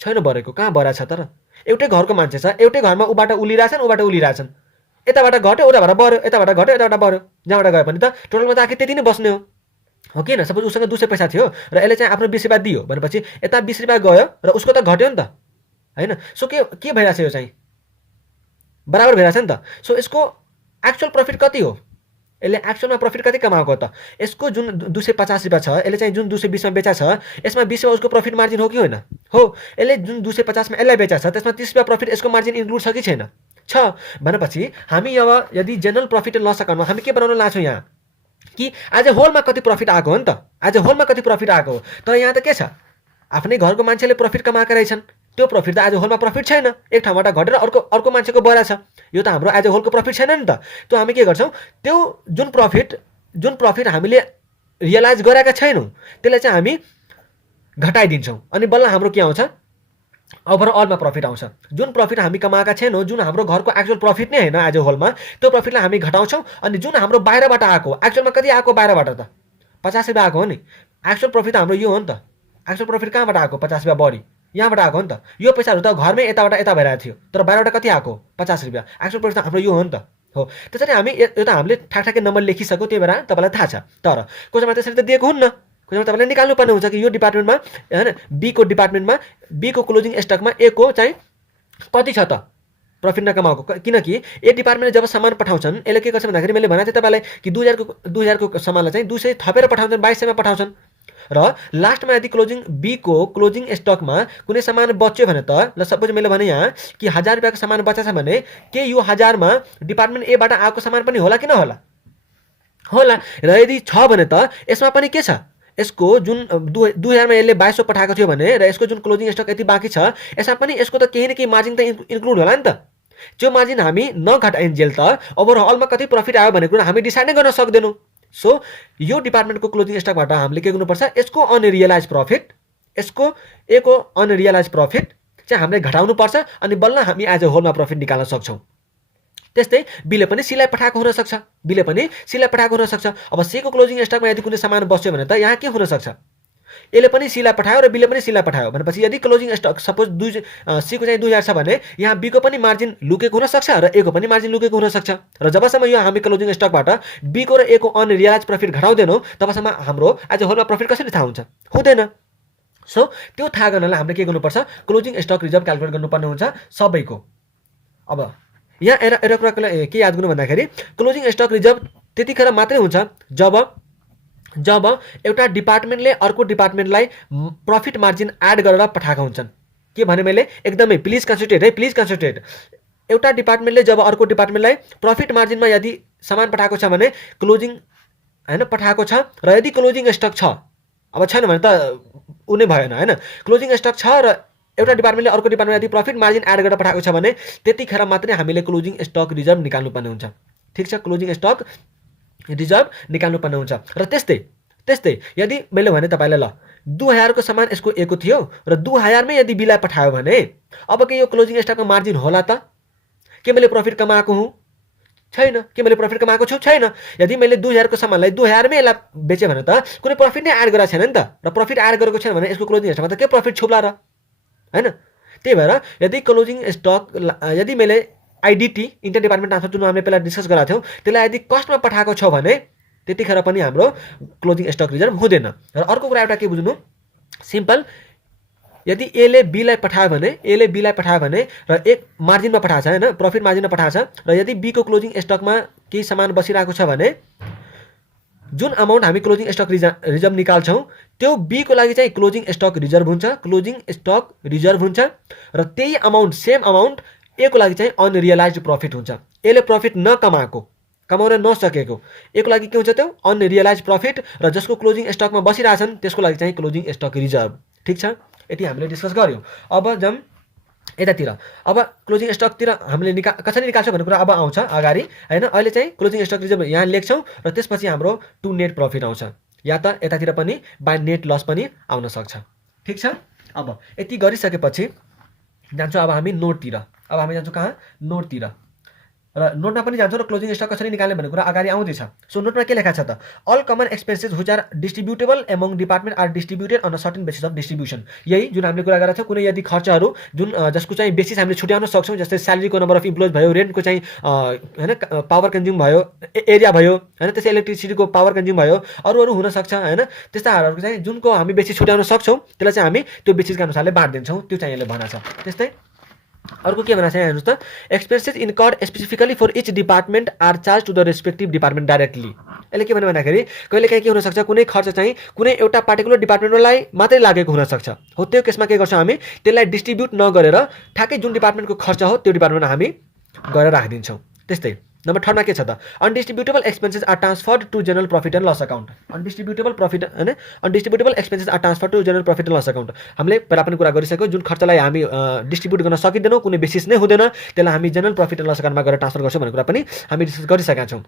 छैन बढेको, कहाँ बढा छ? तर एउटै घरको मान्छे छ, एउटै घरमा उबाट उलिरहेछन्, यताबाट घट्यो उताबाट बढ्यो, यताबाट घट्यो यताबाट बढ्यो, जहाँबाट गए पनि त टोटलमा त आखिर त्यति नै बस्ने हो कि होइन? सपोज उसँग 200 पैसा थियो र यसले चाहिँ आफ्नो 20 रुपियाँ दियो भनेपछि यता 20 रुपियाँ गयो र उसको त घट्यो नि त होइन? सो के भइरहेछ, यो चाहिँ बराबर भइरहेछ नि त। सो यसको एक्चुअल प्रफिट कति हो, यसले एक्चुअलमा प्रफिट कति कमाएको त? यसको जुन 250 रुपियाँ छ, यसले चाहिँ जुन 220 मा बेचा छ, यसमा 20 उसको प्रफिट मार्जिन हो कि होइन? हो। यसले जुन 250 मा यसलाई बेचा छ त्यसमा 30 रुपियाँ प्रफिट यसको मार्जिन इन्क्लुड छ कि छैन? छ। भनेपछि हामी अब यदि जेनरल प्रफिट लस अकाउन्टमा हामी के बनाउन लाग्छौँ यहाँ कि आज होलमा कति प्रफिट आएको हो नि त, आज होलमा कति प्रफिट आएको हो। तर यहाँ त के छ, आफ्नै घरको मान्छेले प्रफिट कमाएका रहेछन्, त्यो प्रफिट त आज होलमा प्रफिट छैन, एक ठाउँबाट घटेर अर्को मान्छेको बढा छ। यो त हाम्रो आज होलको प्रफिट छैन नि त। त्यो हामी के गर्छौँ, त्यो जुन प्रफिट हामीले रियलाइज गरेका छैनौँ त्यसलाई चाहिँ हामी घटाइदिन्छौँ अनि बल्ल हाम्रो के आउँछ, ओभरअलमा प्रफिट आउँछ। जुन प्रफिट हामी कमाएका छैनौँ, जुन हाम्रो घरको एक्चुअल प्रफिट नै होइन आज होलमा, त्यो प्रफिटलाई हामी घटाउँछौँ। अनि जुन हाम्रो बाहिरबाट आएको, एक्चुअलमा कति आएको बाहिरबाट त, 50 रुपियाँ आएको हो नि। एक्चुअल प्रफिट हाम्रो यो हो नि त, एक्चुअल प्रफिट कहाँबाट आएको, 50 रुपियाँ बढी यहाँबाट आएको हो नि त। यो पैसाहरू त घरमै यताबाट यता भइरहेको थियो, तर बाहिरबाट कति आएको, 50 रुपियाँ। एक्चुअल प्रफिट त हाम्रो यो हो नि त। हो, त्यसरी हामी यो त हामीले ठ्याक्ठ्याक्कै नम्बर लेखिसक्यो, त्यही भएर तपाईँलाई थाहा छ। तर कसैमा त्यसरी त दिएको हुन्न, कसैमा तपाईँले निकाल्नु पर्ने हुन्छ कि यो डिपार्टमेन्टमा होइन, बीको डिपार्टमेन्टमा बीको क्लोजिङ स्टकमा ए को चाहिँ कति छ त प्रफिट नकमाएको। किनकि ए डिपार्टमेन्टले जब सामान पठाउँछन्, यसले के गर्छ भन्दाखेरि मैले भनेको थिएँ तपाईँलाई कि 2000 को सामानलाई चाहिँ 200 थपेर पठाउँछन्, 2200 मा पठाउँछन्। र लास्टमा यदि बीको क्लोजिङ स्टकमा कुनै सामान बच्यो भने त, ल सपोज मैले भने यहाँ कि 1000 रुपियाँको सामान बचेछ भने के यो 1000 मा डिपार्टमेन्ट एबाट आएको सामान पनि होला कि नहोला? होला। र यदि छ भने त यसमा पनि के छ, यसको जुन 2000 मा यसले 2200 पठाएको थियो भने र यसको जुन क्लोजिङ स्टक यति बाँकी छ, यसमा पनि यसको त केही न केही मार्जिन त इन्क्लुड होला नि त। त्यो मार्जिन हामी नघटाइन्जेल त ओभरअलमा कति प्रफिट आयो भन्ने कुरा हामी डिसाइड नै गर्न सक्दैनौँ। सो यो डिपार्टमेन्टको क्लोजिङ स्टकबाट हामीले के गर्नुपर्छ, यसको अनरियलाइज प्रफिट, यसको एको अनरियलाइज प्रफिट चाहिँ हामीले घटाउनुपर्छ अनि बल्ल हामी एज अ होलमा प्रफिट निकाल्न सक्छौँ। त्यस्तै बीले पनि सीलाई पठाएको हुन सक्छ, बीले पनि सीलाई पठाएको हुन सक्छ। अब सीको क्लोजिङ स्टकमा यदि कुनै सामान बस्यो भने त यहाँ के हुन सक्छ, एले पनि सीलाई पठायो र बीले पनि सीलाई पठायो भनेपछि यदि क्लोजिङ स्टक सपोज सीको चाहिँ 2000 छ भने यहाँ बीको पनि मार्जिन लुकेको हुन सक्छ र ए को पनि मार्जिन लुकेको हुन सक्छ। र जबसम्म यो हामी क्लोजिङ स्टकबाट बीको र ए को अनरियलाइज प्रफिट घटाउँदैनौँ तबसम्म हाम्रो एज अ होलमा प्रफिट कसरी थाहा हुन्छ, हुँदैन। सो त्यो थाहा गर्नलाई हामीले के गर्नुपर्छ, क्लोजिङ स्टक रिजर्भ क्यालकुलेट गर्नुपर्ने हुन्छ सबैको। अब यहाँ एउटा कुरा के याद गर्नु भन्दाखेरि क्लोजिङ स्टक रिजर्भ त्यतिखेर मात्रै हुन्छ जब एउटा डिपार्टमेन्टले अर्को डिपार्टमेन्टलाई प्रफिट मार्जिन एड गरेर पठाएका हुन्छन्। के भने मैले एकदमै प्लिज कन्सन्ट्रेट है, प्लिज कन्सन्ट्रेट। एउटा डिपार्टमेन्टले जब अर्को डिपार्टमेन्टलाई प्रफिट मार्जिनमा यदि सामान पठाएको छ भने क्लोजिङ हैन पठाएको छ र यदि क्लोजिङ स्टक छ, अब छैन भने त उनी भएन हैन, क्लोजिङ स्टक छ र एउटा डिपार्टमेन्टले अर्को डिपार्टमेन्टमा यदि प्रफिट मार्जिन एड गरेर पठाएको छ भने त्यतिखेर मात्रै हामीले क्लोजिङ स्टक रिजर्भ निकाल्नुपर्ने हुन्छ। ठिक छ, क्लोजिङ स्टक रिजर्भ निकाल्नुपर्ने हुन्छ। र त्यस्तै यदि मैले भने तपाईलाई ल 2000 को सामान यसको ए को थियो र 2000 मै यदि बीलाई पठायो भने अब के यो क्लोजिङ स्टकको मार्जिन होला त? के मैले प्रफिट कमाएको हुँ? छैन। के मैले प्रफिट कमाएको छु? छैन। यदि मैले 2000 को सामानलाई 2000 मै यसलाई बेचे भने त कुनै प्रफिट नै एड गरेको छैन नि त, र प्रफिट एड गरेको छैन भने यसको क्लोजिङ स्टकमा त के प्रफिट छुप्ला र हैन। त्यही भएर यदि क्लोजिङ स्टक यदि मैले आइडिटी इन्टर डिपार्टमेन्ट ट्रान्सफर जुन हामीले पहिला डिस्कस गरेका थियौँ त्यसलाई यदि कस्टमा पठाएको छ भने त्यतिखेर पनि हाम्रो क्लोजिङ स्टक रिजर्भ हुँदैन। र अर्को कुरा एउटा के बुझ्नु, सिम्पल, यदि एले बीलाई पठायो भने र एक मार्जिनमा पठाएको छ हैन, प्रफिट मार्जिनमा पठाएको छ र यदि बी को क्लोजिङ स्टकमा केही सामान बसिरहेको छ भने जुन अमाउन्ट हामी क्लोजिङ स्टक रिजर्भ निकाल्छौँ त्यो बी को लागि चाहिँ क्लोजिङ स्टक रिजर्भ हुन्छ, र त्यही अमाउन्ट सेम अमाउन्ट ए को लागि चाहिँ अनरियलाइज्ड प्रफिट हुन्छ। एले प्रफिट कमाउन नसकेको ए को लागि के हुन्छ त्यो अनरियलाइज प्रफिट, र जसको क्लोजिङ स्टकमा बसिरहेछन् त्यसको लागि चाहिँ क्लोजिङ स्टक रिजर्भ। ठिक छ, यति हामीले डिस्कस गर्यौँ। अब जम यतातिर अब क्लोजिङ स्टकतिर हामीले कसरी निकाल्छौँ भन्ने कुरा अब आउँछ अगाडि हैन। अहिले चाहिँ क्लोजिङ स्टक रिजर्भ यहाँ लेख्छौँ र त्यसपछि हाम्रो टु नेट प्रफिट आउँछ, या त यतातिर पनि बाई नेट लस पनि आउन सक्छ। ठिक छ, अब यति गरिसकेपछि जान्छौँ अब हामी नोटतिर। अब हामी जान्छौँ कहाँ, नोटतिर, र नोटमा पनि जान्छौँ र क्लोजिङ स्टक कसरी निकाल्ने भन्ने कुरा अगाडि आउँदैछ। सो नोटमा के लेखा छ त, all common expenses which are distributable among department are distributed on a certain basis of distribution. यही जुन हामीले कुरा गरेका छौँ, कुनै यदि खर्चहरू जुन जसको चाहिँ बेसिस हामीले छुट्याउन सक्छौँ, जस्तै स्यालेरीको नम्बर अफ इम्प्लोइज भयो, रेन्टको चाहिँ हैन पावर कन्ज्युम भयो, एरिया भयो हैन, त्यसै इलेक्ट्रिसिटीको पावर कन्ज्युम भयो, अरू हुनसक्छ हैन, त्यस्ताहरूको चाहिँ जुनको हामी बेसिस छुट्याउन सक्छौँ त्यसलाई चाहिँ हामी त्यो बेसिसका अनुसारले बाँडिदिन्छौँ, त्यो चाहिँ यसले भनेको छ। त्यस्तै अर्को के भनेको छ हेर्नुहोस् त, expenses incurred specifically for each department are charge to the respective department directly. यसले के भन्यो भन्दाखेरि कहिलेकाहीँ के हुनसक्छ, कुनै खर्च चाहिँ कुनै एउटा पार्टिकुलर डिपार्टमेन्टलाई मात्रै लागेको हुनसक्छ, हो त्यो केसमा के गर्छौँ हामी त्यसलाई डिस्ट्रिब्युट नगरेर ठ्याक्कै जुन डिपार्टमेन्टको खर्च हो त्यो डिपार्टमेन्टमा हामी गरेर राखिदिन्छौँ। त्यस्तै नम्बर 3 मा के छ त, undistributable expenses are transferred to general profit and loss account. Undistributable expenses are transferred to general profit and loss account. हामीले पहिला पनि कुरा गरिसक्यो, जुन खर्चलाई हामी डिस्ट्रिब्युट गर्न सकिँदैनौँ, कुनै बेसिस नै हुँदैन, त्यसलाई हामी जनरल प्रफिट एन्ड लस अकाउन्टमा गएर ट्रान्सफर गर्छौँ भन्ने कुरा पनि हामी डिस्कस गरिसकेका छौँ।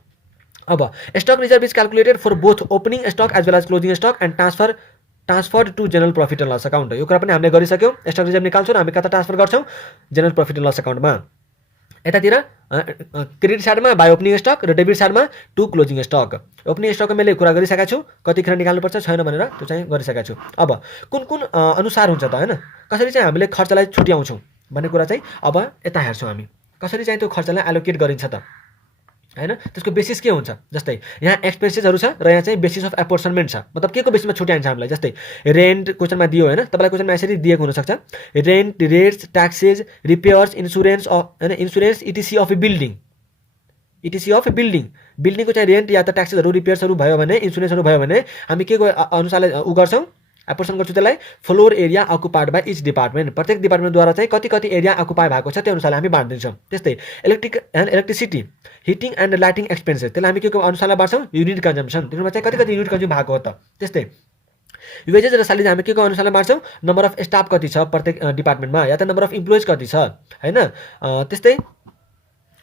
अब stock reserve is calculated for both opening stock as well as closing stock and transferred to general profit and loss account. यो कुरा पनि हामीले गरिसक्यौँ। स्टक रिजर्भ निकाल्छौँ र हामी कता ट्रान्सफर गर्छौँ, जनरल प्रफिट एन्ड लस अकाउन्टमा। यतातिर क्रेडिट साइडमा बाई ओपनिङ स्टक र डेबिट साइडमा टु क्लोजिङ स्टक। ओपनिङ स्टकको मैले कुरा गरिसकेको छु, कतिखेर निकाल्नुपर्छ छैन भनेर त्यो चाहिँ गरिसकेको छु। अब कुन अनुसार हुन्छ त हैन, कसरी चाहिँ हामीले खर्चलाई छुट्याउँछौँ भन्ने कुरा चाहिँ अब यता हेर्छौँ हामी, कसरी चाहिँ त्यो खर्चलाई एलोकेट गरिन्छ त हैन, त्यसको बेसिस के हुन्छ। जस्तै यहाँ एक्सपेन्सेसहरू छ र यहाँ चाहिँ बेसिस अफ एपोर्सनमेन्ट छ, मतलब के को बेसिसमा छुट्याइन्छ हामीलाई। जस्तै रेन्ट क्वेसनमा दियो हैन, तपाईँलाई क्वेसनमा यसरी दिएको हुनसक्छ, rent, rates, taxes, repairs, insurance हैन, इन्सुरेन्स इटिसी अफ बिल्डिङ, बिल्डिङको चाहिँ रेन्ट या त ट्याक्सेसहरू रिपेयर्सहरू भयो भने, इन्सुरेन्सहरू भयो भने हामी के को अनुसारले गर्छौँ, एपोर्सन गर्छु त्यसलाई floor area occupied by each department. प्रत्येक डिपार्टमेन्टद्वारा चाहिँ कति एरिया अकुपाई भएको छ त्यो अनुसारले हामी बाँडिदिन्छौँ। त्यस्तै electricity, heating and lighting expenses, त्यसलाई हामी के को अनुसारले बाँड्छौँ, युनिट कन्जम्सन, त्यसमा चाहिँ कति युनिट कन्ज्युम भएको हो त। त्यस्तै वेजेस र स्यालेरी हामी के को अनुसारले बाँड्छौँ, नम्बर अफ स्टाफ कति छ प्रत्येक डिपार्टमेन्टमा, या त नम्बर अफ इम्प्लोइज कति छ हैन। त्यस्तै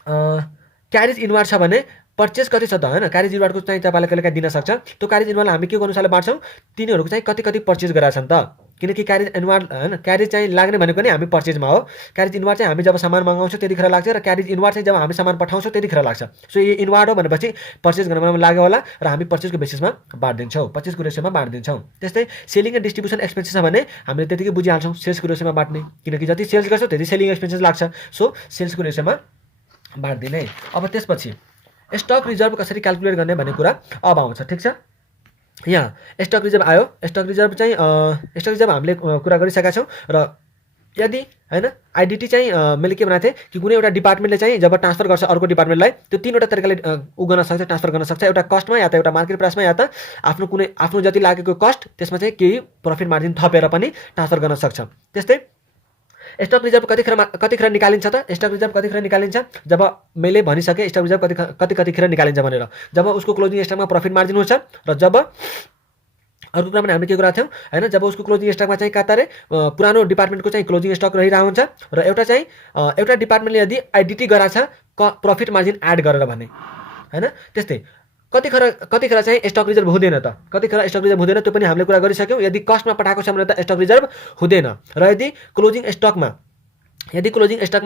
क्यारेज इन्वार्ड छ भने पर्चेस कति छ त हैन, क्यारेज इन्वार्डको चाहिँ तपाईँलाई कहिलेकाहीँ दिन सक्छ, त्यो क्यारेज इन्वार्डलाई हामी के को अनुसारले बाँड्छौँ, तिनीहरूको चाहिँ कति पर्चेस गरेका छन् त किनकि क्यारेज इनवार्ड हैन क्यारेज चाहिँ लाग्ने भनेको नि हामी पर्चेजमा हो। क्यारेज इनवार्ड चाहिँ हामी जब सामान मगाउँछौँ त्यतिखेर लाग्छ र क्यारेज इनवार्ड चाहिँ जब हामी सामान पठाउँछौँ त्यतिखेर लाग्छ। सो यो इनवार्ड हो भनेपछि पर्चेज गर्ने बेलामा लाग्यो होला र हामी पर्चेजको बेसिसमा बाँडिदिन्छौँ, पर्चेजको रेसियोमा बाँडिदिन्छौँ। त्यस्तै सेलिङ एन्ड डिस्ट्रिब्युसन एक्सपेन्सेस छ भने हामीले त्यतिकै बुझिहाल्छौँ सेल्सको रेसियोमा बाँड्ने, किनकि जति सेल्स गर्छौँ त्यति सेलिङ एक्सपेन्सेस लाग्छ। सो सेल्सको रेसियोमा बाँडिदिने। अब त्यसपछि स्टक रिजर्भ कसरी क्याल्कुलेट गर्ने भन्ने कुरा अब आउँछ। ठिक छ, यहाँ स्टक रिजर्भ आयो। स्टक रिजर्भ चाहिँ स्टक रिजर्भ हामीले कुरा गरिसकेका छौँ र यदि हैन आइडिटी चाहिँ मैले के भनेको थिएँ कि कुनै एउटा डिपार्टमेन्टले चाहिँ जब ट्रान्सफर गर्छ अर्को डिपार्टमेन्टलाई त्यो तीनवटा तरिकाले उ गर्न सक्छ, ट्रान्सफर गर्न सक्छ। एउटा कस्टमा या त एउटा मार्केट प्राइसमा या त आफ्नो जति लागेको कस्ट त्यसमा चाहिँ केही प्रफिट मार्जिन थपेर पनि ट्रान्सफर गर्न सक्छ। त्यस्तै स्टक रिजर्भ कतिखेर निकालिन्छ त? स्टक रिजर्भ कतिखेर निकालिन्छ? जब मैले भनिसकेँ स्टक रिजर्भ कतिखेर निकालिन्छ भनेर, जब उसको क्लोजिङ स्टकमा प्रफिट मार्जिन हुन्छ र जब अर्को कुरा पनि हामीले के गरेका थियौँ हैन, जब उसको क्लोजिङ स्टकमा चाहिँ कातारे पुरानो डिपार्टमेन्टको चाहिँ क्लोजिङ स्टक रहिरहेको हुन्छ र एउटा डिपार्टमेन्टले यदि आइडिटी गराछ प्रफिट मार्जिन एड गरेर भने हैन। त्यस्तै कतिखेर चाहिँ स्टक रिजर्भ हुँदैन त? कतिखेर स्टक रिजर्भ हुँदैन त्यो पनि हामीले कुरा गरिसक्यौँ। यदि कस्टमा पठाएको छ भने त स्टक रिजर्भ हुँदैन र यदि क्लोजिङ स्टकमा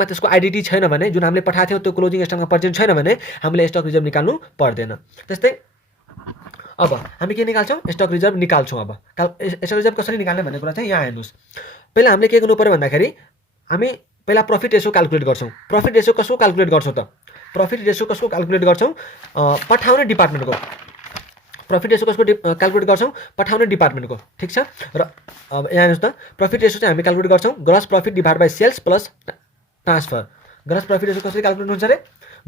त्यसको आइडिटी छैन भने, जुन हामीले पठाएको थियौँ त्यो क्लोजिङ स्टकमा पर्सेन्ट छैन भने हामीले स्टक रिजर्भ निकाल्नु पर्दैन। त्यस्तै अब हामी के निकाल्छौँ? स्टक रिजर्भ निकाल्छौँ। अब स्टक रिजर्भ कसरी निकाल्ने भन्ने कुरा चाहिँ यहाँ हेर्नुहोस्। पहिला हामीले के गर्नु पर्यो भन्दाखेरि हामी पहिला प्रफिट रेसियो क्याल्कुलेट गर्छौँ। प्रफिट रेसियो कसको क्याल्कुलेट गर्छौँ त? प्रफिट रेसियो कसको क्याल्कुलेट गर्छौँ? पठाउने डिपार्टमेन्टको। प्रफिट रेसियो कसको क्याल्कुलेट गर्छौँ? पठाउने डिपार्टमेन्टको। ठिक छ, र अब यहाँ हेर्नुहोस् त प्रफिट रेसियो चाहिँ हामी क्याल्कुलेट गर्छौँ gross profit divide by sales plus transfer. Gross profit ratio कसरी क्याल्कुलेट हुन्छ अरे?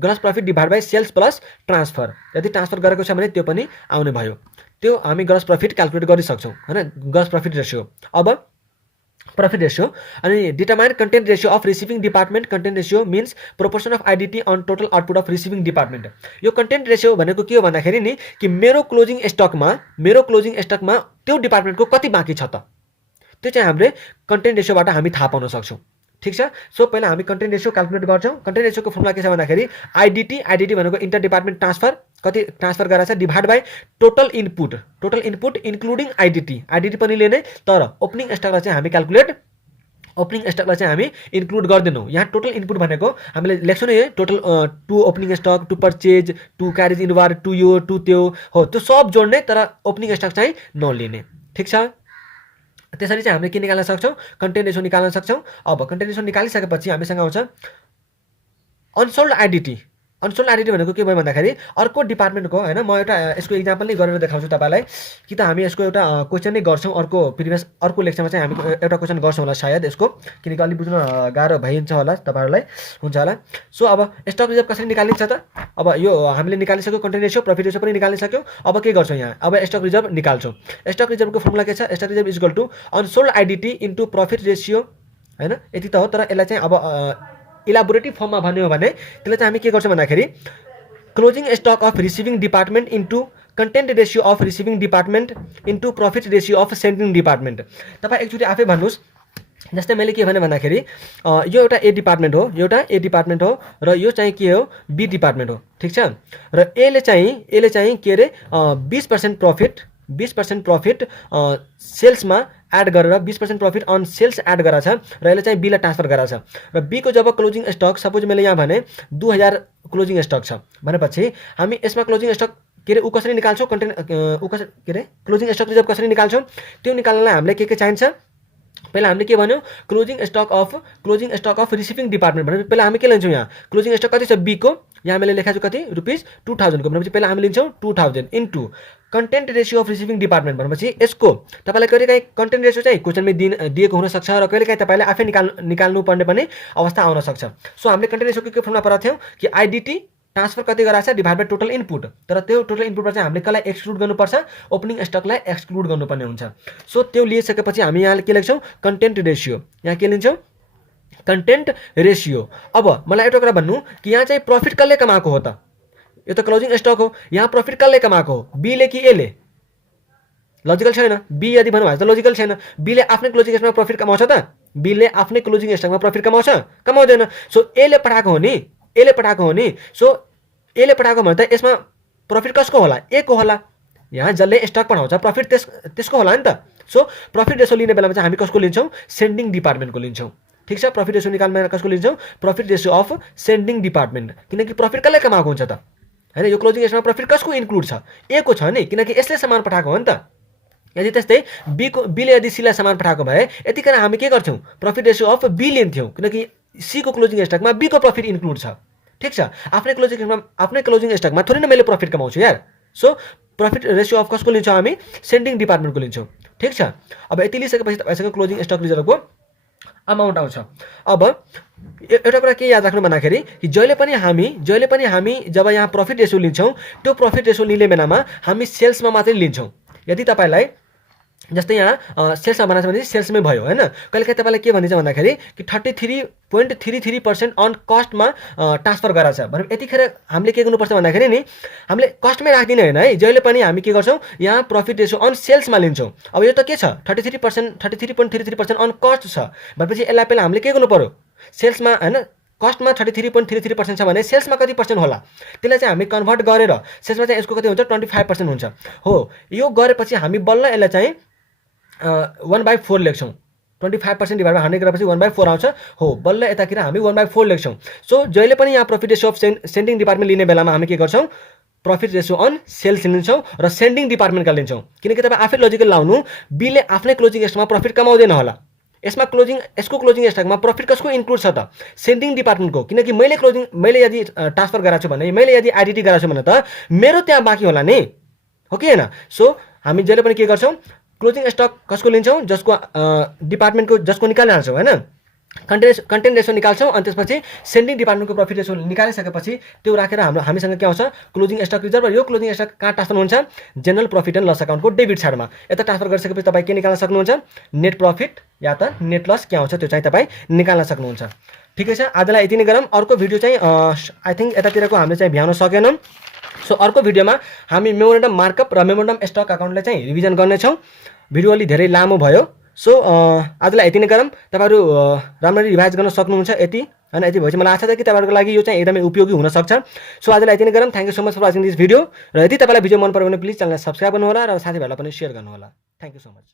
Gross profit divide by sales plus transfer. यदि ट्रान्सफर गरेको छ भने त्यो पनि आउने भयो। त्यो हामी ग्रस प्रफिट क्याल्कुलेट गरिसक्छौँ हैन, ग्रस प्रफिट रेसियो। अब प्रफिट रेसियो अनि determine content ratio of receiving department. Content ratio means proportion of आइडिटी on total output of receiving department. यो कन्टेन्ट रेसियो भनेको के हो भन्दाखेरि नि कि मेरो क्लोजिङ स्टकमा त्यो डिपार्टमेन्टको कति बाँकी छ त, त्यो चाहिँ हामीले कन्टेन्ट रेसियोबाट हामी थाहा पाउन सक्छौँ। ठिक छ, सो पहिला हामी कन्टेन्ट रेसियो क्याल्कुलेट गर्छौँ। कन्टेन्ट रेसियोको फर्मुला के छ भन्दाखेरि आइडिटी भनेको इन्टर डिपार्टमेन्ट ट्रान्सफर, कति ट्रान्सफर गराछ divide by total input including IDT पनि लिने, तर ओपनिङ स्टकलाई चाहिँ हामी इन्क्लुड गर्दैनौँ। यहाँ टोटल इनपुट भनेको हामीले लेख्छौँ नि total to opening stock, to purchase, to carriage inward, to यो टु त्यो हो, त्यो सब जोड्ने तर ओपनिङ स्टक चाहिँ नलिने। ठिक छ, त्यसरी चाहिँ हामीले के निकाल्न सक्छौँ? कन्टेन्ट रेसियो निकाल्न सक्छौँ। अब कन्टेन्ट रेसियो निकालिसकेपछि हामीसँग आउँछ अनसोल्ड आइडिटी। अनसोल्ड आइडिटी भनेको के भयो भन्दाखेरि अर्को डिपार्टमेन्टको हैन, म एउटा यसको इक्जाम्पल नै गरेर देखाउँछु तपाईँलाई कि त हामी यसको एउटा क्वेसन नै गर्छौँ। अर्को लेक्चरमा चाहिँ हामी एउटा क्वेसन गर्छौँ होला सायद यसको, किनकि अलिक बुझ्न गाह्रो भइन्छ होला तपाईँहरूलाई, हुन्छ होला। सो अब स्टक रिजर्भ कसरी निकालिन्छ त? अब यो हामीले निकालिसक्यो कन्टेन्ट रेसियो, प्रफिट रेसियो पनि निकालिसक्यो। अब के गर्छौँ यहाँ? अब स्टक रिजर्भ निकाल्छौँ। स्टक रिजर्भको फर्मुला के छ? Stock reserve is equal to unsold IDT into profit ratio हैन, यति त हो। तर यसलाई चाहिँ अब इलाबोरेटिभ फर्ममा भन्यो भने त्यसलाई चाहिँ हामी के गर्छौँ भन्दाखेरि closing stock of receiving department into content ratio of receiving department into profit ratio of sending department. तपाईँ एकचोटि आफै भन्नुहोस्। जस्तै मैले के भने भन्दाखेरि यो एउटा ए डिपार्टमेन्ट हो र यो चाहिँ के हो? बी डिपार्टमेन्ट हो। ठिक छ, र एले चाहिँ के अरे 20% प्रफिट सेल्समा एड गरेर 20% प्रफिट अन सेल्स एड गराछ र यसले चाहिँ बीलाई ट्रान्सफर गराछ। र बीको जब क्लोजिङ स्टक सपोज मैले यहाँ भने 2000 क्लोजिङ स्टक छ भनेपछि हामी यसमा क्लोजिङ स्टक के अरे कसरी निकाल्छौँ? क्लोजिङ स्टक रिजर्भ कसरी निकाल्छौँ? त्यो निकाल्नलाई हामीले के चाहिन्छ? पहिला हामीले के भन्यौँ? Closing stock of receiving department भनेपछि पहिला हामी के लिन्छौँ? यहाँ क्लोजिङ स्टक कति छ बीको? यहाँ मैले लेखाएको छु कति? ₹2000 को भनेपछि पहिला हामी लिन्छौँ 2000 into content ratio of receiving department भनेपछि यसको तपाईँलाई कहिलेकाहीँ कन्टेन्ट रेसियो चाहिँ क्वेसनमै दिएको हुनसक्छ र कहिलेकाहीँ तपाईँले आफै निकाल्नु पर्ने पनि अवस्था आउन सक्छ। सो हामीले कन्टेन्ट रेसियोको के फर्मुला पढाएको थियौँ कि आइडिटी ट्रान्सफर कति गराछ डिभाइड बाई टोटल इनपुट, तर त्यो टोटल इनपुटबाट चाहिँ हामीले कसलाई एक्सक्लुड गर्नुपर्छ? ओपनिङ स्टकलाई एक्सक्लुड गर्नुपर्ने हुन्छ। सो त्यो लिइसकेपछि हामी यहाँ के लेख्छौँ? Content ratio. यहाँ के लिन्छौँ? Content ratio. अब मलाई एउटा कुरा भन्नु कि यहाँ चाहिँ प्रफिट कसले कमाएको हो त? यो त क्लोजिङ स्टक हो, यहाँ प्रफिट कसले कमाएको हो? बीले कि एले? लजिकल छैन। बी यदि भन्नुभएको त लजिकल छैन। बीले आफ्नै क्लोजिङ स्टकमा प्रफिट कमाउँछ त? बीले आफ्नै क्लोजिङ स्टकमा प्रफिट कमाउँदैन। सो एले पठाएको हो नि। सो एले पठाएको भने त यसमा प्रफिट कसको होला? ए को होला। यहाँ जसले स्टक पठाउँछ प्रफिट त्यसको होला नि त। सो प्रॉफिट रेशियो लिने बेलामा चाहिँ हामी कसको लिन्छौँ सेन्डिङ डिपार्टमेन्टको लिन्छौँ ठीक छ प्रॉफिट रेशियो निकाल्न कसको लिन्छौँ profit ratio of sending department किनकि प्रॉफिट कसले कमाएको हुन्छ त हैन यो क्लोजिङ स्टकमा प्रॉफिट कसको इन्क्लुड छ ए को छ नि किनकि यसले सामान पठाएको हो नि त यदि त्यस्तै बीले यदि सीलाई सामान पठाएको भए यतिखेर हामी के गर्छौँ प्रॉफिट रेशियो अफ बी लिन्थ्यौँ किनकि सीको क्लोजिङ स्टकमा बीको प्रॉफिट इन्क्लुड छ ठीक छ आफ्नै क्लोजिङ स्टकमा थोरै न मैले प्रॉफिट कमाउँछु यार सो प्रॉफिट रेशियो अफ कसको लिन्छौँ हामी सेन्डिङ डिपार्टमेन्टको लिन्छौँ ठीक छ अब यति लिइसकेपछि तपाईँसँग क्लोजिङ स्टक रिजर्भको अमाउन्ट आउँछ अब एउटा कुरा के याद राख्नु भन्दाखेरि कि जहिले पनि हामी जब यहाँ प्रॉफिट रेशियो लिन्छौँ त्यो प्रॉफिट रेशियो लिने बेलामा हामी सेल्समा मात्रै लिन्छौँ यदि तपाईँलाई जस्तै यहाँ सेल्समा बनाएको छ भने सेल्समै भयो हैन कहिलेकाहीँ तपाईँलाई के भनिन्छ भन्दाखेरि कि 33.33% अन कस्टमा ट्रान्सफर गराएको छ भने यतिखेर हामीले के गर्नुपर्छ भन्दाखेरि नि हामीले कस्टमै राख्दिने होइन है जहिले पनि हामी के गर्छौँ यहाँ प्रॉफिट रेशियो अन सेल्समा लिन्छौँ अब यो त के छ 33.33% अन कस्ट छ भनेपछि यसलाई पहिला हामीले के गर्नु पर्यो सेल्समा हैन कस्टमा 33.33% छ भने सेल्समा कति पर्सेन्ट होला त्यसलाई चाहिँ हामी कन्भर्ट गरेर सेल्समा चाहिँ यसको कति हुन्छ 25% हुन्छ हो यो गरेपछि हामी बल्ल यसलाई चाहिँ 1/4 लेख्छौँ 25% डिभाइड बाई 100 गरेपछि 1/4 आउँछ हो बल्ल यतातिर हामी 1/4 लेख्छौँ सो जहिले पनि यहाँ profit ratio of sending department लिने बेलामा हामी के गर्छौँ प्रॉफिट रेशियो अन सेल्स लिन्छौँ र सेन्डिङ डिपार्टमेन्टका लिन्छौँ किनकि तपाईँ आफै लजिकल लाउनु बीले आफ्नै क्लोजिङ स्टकमा प्रॉफिट कमाउँदैन होला यसको क्लोजिङ स्टकमा प्रॉफिट कसको इन्क्लुड छ त सेन्डिङ डिपार्टमेन्टको किनकि मैले यदि ट्रान्सफर गराएको छु भने मैले यदि आइडिटी गराएको छु भने त मेरो त्यहाँ बाँकी होला नि हो कि हैन सो हामी जहिले पनि के गर्छौँ क्लोजिङ स्टक कसको लिन्छौँ जसको डिपार्टमेन्टको जसको निकालिहाल्छौँ हैन कन्टेन्ट रेशियो निकाल्छौँ अनि त्यसपछि सेन्डिङ डिपार्टमेन्टको प्रॉफिट रेशियो निकालिसकेपछि त्यो राखेर हामीसँग के आउँछ क्लोजिङ स्टक रिजर्भ र यो क्लोजिङ स्टक कहाँ ट्रान्सफर हुन्छ जनरल प्रॉफिट एन्ड लस अकाउन्टको डेबिट साइडमा यता ट्रान्सफर गरिसकेपछि तपाईँ के निकाल्न सक्नुहुन्छ नेट प्रॉफिट या त नेट लस के आउँछ त्यो चाहिँ तपाईँ निकाल्न सक्नुहुन्छ ठिकै छ आजलाई यति नै गरौँ अर्को भिडियो चाहिँ आई थिङ्क यतातिरको हामीले चाहिँ भ्याउन सकेनौँ सो अर्को भिडियोमा हामी मेमोरेन्डम मार्कअप र मेमोरेन्डम स्टक अकाउन्टलाई चाहिँ रिभिजन गर्नेछौँ भिडियो अलि धेरै लामो भयो सो आजलाई यति नै गरौँ तपाईँहरू राम्ररी रिभाइज गर्न सक्नुहुन्छ यति होइन यति भएपछि मलाई आशा छ कि तपाईँहरूको लागि यो चाहिँ एकदमै उपयोगी हुनसक्छ सो आजलाई यति नै गरौँ thank you so much for watching this video र यदि तपाईँलाई भिडियो मन पर्यो भने प्लिज च्यानललाई सब्सक्राइब गर्नुहोला र साथीभाइहरूलाई पनि सेयर गर्नुहोला थ्याङ्क यू सो मच